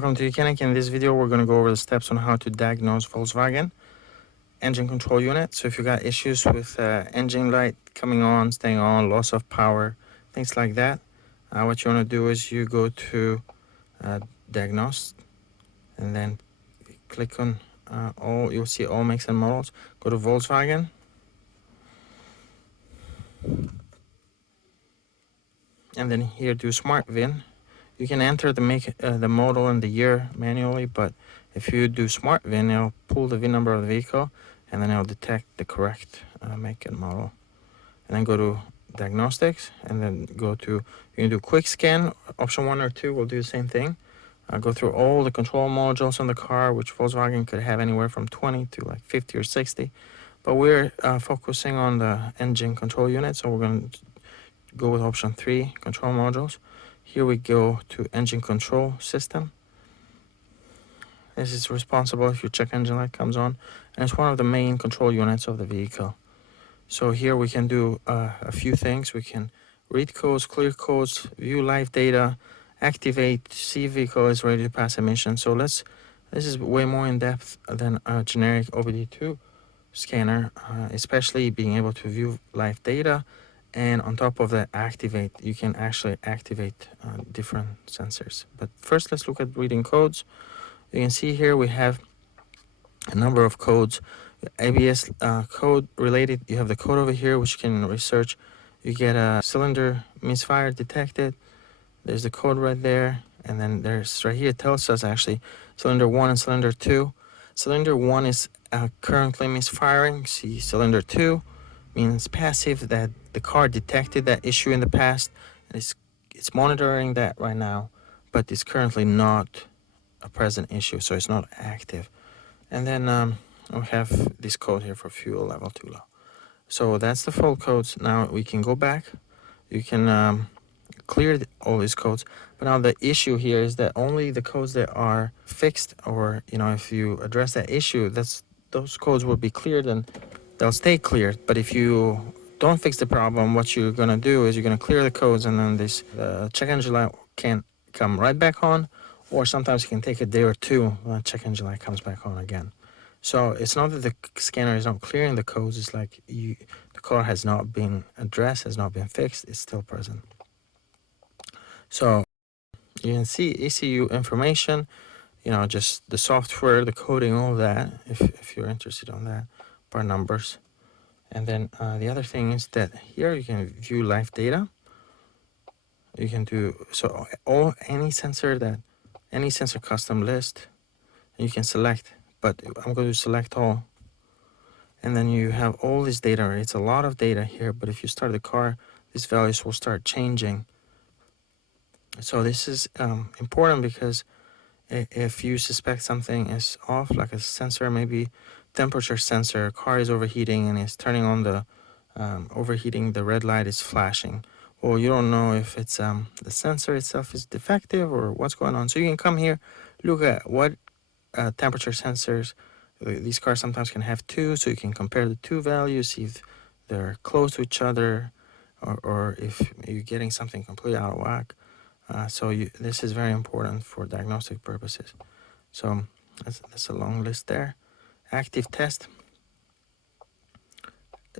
Welcome to YOUCANIC. In this video, we're going to go over the steps on how to diagnose Volkswagen engine control unit. So if you got issues with engine light coming on, staying on, loss of power, things like that, what you want to do is you go to Diagnose and then click on all. You'll see all makes and models. Go to Volkswagen. And then here do Smart VIN. You can enter the make, the model and the year manually, but if you do Smart VIN, it'll pull the VIN number of the vehicle, and then it'll detect the correct make and model. And then go to Diagnostics, and then go to, you can do Quick Scan, option 1 or 2 will do the same thing. Go through all the control modules on the car, which Volkswagen could have anywhere from 20 to like 50 or 60. But we're focusing on the engine control unit, so we're going to go with option 3, control modules. Here we go to engine control system. This is responsible if your check engine light comes on, and it's one of the main control units of the vehicle. So here we can do a few things. We can read codes, clear codes, view live data, activate, see if vehicle is ready to pass emission. So this is way more in depth than a generic OBD2 scanner, especially being able to view live data. And on top of that, activate. You can actually activate different sensors. But first, let's look at reading codes. You can see here we have a number of codes. ABS code related. You have the code over here, which you can research. You get a cylinder misfire detected. There's the code right there. And then there's right here, it tells us actually cylinder 1 and cylinder 2. Cylinder 1 is currently misfiring. See, cylinder 2 means passive, that the car detected that issue in the past and it's monitoring that right now, but it's currently not a present issue, so it's not active. And then we have this code here for fuel level too low. So that's the full codes. Now we can go back. You can clear all these codes, but now the issue here is that only the codes that are fixed, or if you address that issue, those codes will be cleared and they'll stay cleared. But if you don't fix the problem, what you're going to do is you're going to clear the codes, and then this check engine light can come right back on, or sometimes it can take a day or two when check engine light comes back on again. So it's not that the scanner is not clearing the codes, it's like the car has not been addressed, has not been fixed, it's still present. So you can see ECU information, just the software, the coding, all that, if you're interested on that, part numbers. And then the other thing is that here you can view live data. You can do any sensor custom list, and you can select, but I'm going to select all. And then you have all this data. It's a lot of data here, but if you start the car, these values will start changing. So this is important because if you suspect something is off, like a sensor, maybe temperature sensor, car is overheating and it's turning on the overheating, the red light is flashing. Well, you don't know if it's the sensor itself is defective or what's going on. So you can come here, look at what temperature sensors. These cars sometimes can have 2, so you can compare the 2 values, see if they're close to each other, or if you're getting something completely out of whack. This is very important for diagnostic purposes. So that's a long list there. Active test.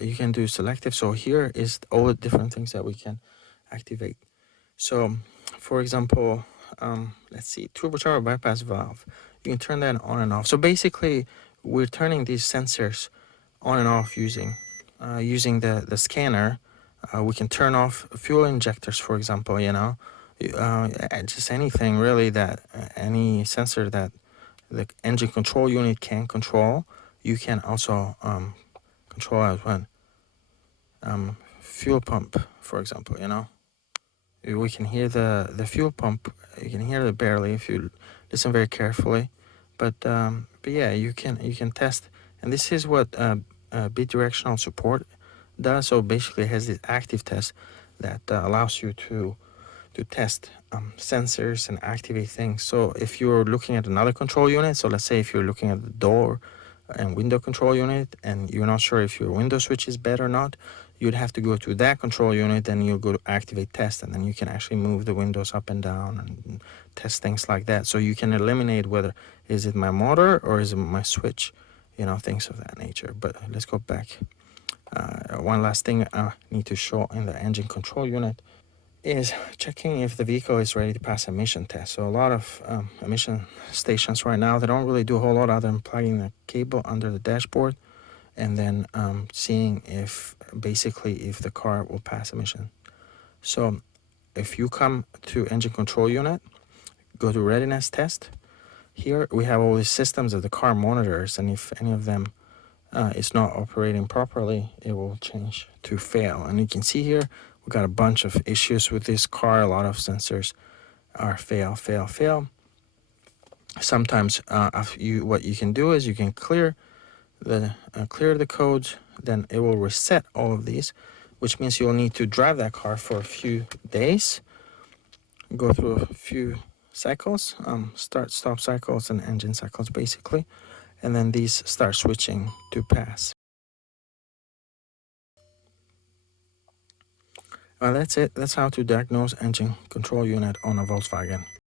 You can do selective. So here is all the different things that we can activate. So for example, let's see, turbocharger bypass valve. You can turn that on and off. So basically we're turning these sensors on and off using the scanner. We can turn off fuel injectors, for example, just anything really, that any sensor that the engine control unit can control, you can also control as well. Fuel pump, for example, we can hear the fuel pump. You can hear it barely if you listen very carefully, but yeah, you can test. And this is what bidirectional support does. So basically, it has this active test that allows you to test sensors and activate things. So if you're looking at another control unit, so let's say if you're looking at the door and window control unit and you're not sure if your window switch is bad or not, you'd have to go to that control unit, then you'll go to activate test, and then you can actually move the windows up and down and test things like that. So you can eliminate whether is it my motor or is it my switch, things of that nature. But let's go back. One last thing I need to show in the engine control unit is checking if the vehicle is ready to pass emission test. So a lot of emission stations right now, they don't really do a whole lot other than plugging the cable under the dashboard and then seeing if the car will pass emission. So if you come to engine control unit, go to readiness test. Here we have all these systems that the car monitors, and if any of them is not operating properly, it will change to fail. And you can see here we got a bunch of issues with this car. A lot of sensors are fail. Sometimes what you can do is you can clear the codes, then it will reset all of these, which means you'll need to drive that car for a few days, go through a few cycles, start stop cycles and engine cycles basically, and then these start switching to pass. Well, that's it. That's how to diagnose engine control unit on a Volkswagen.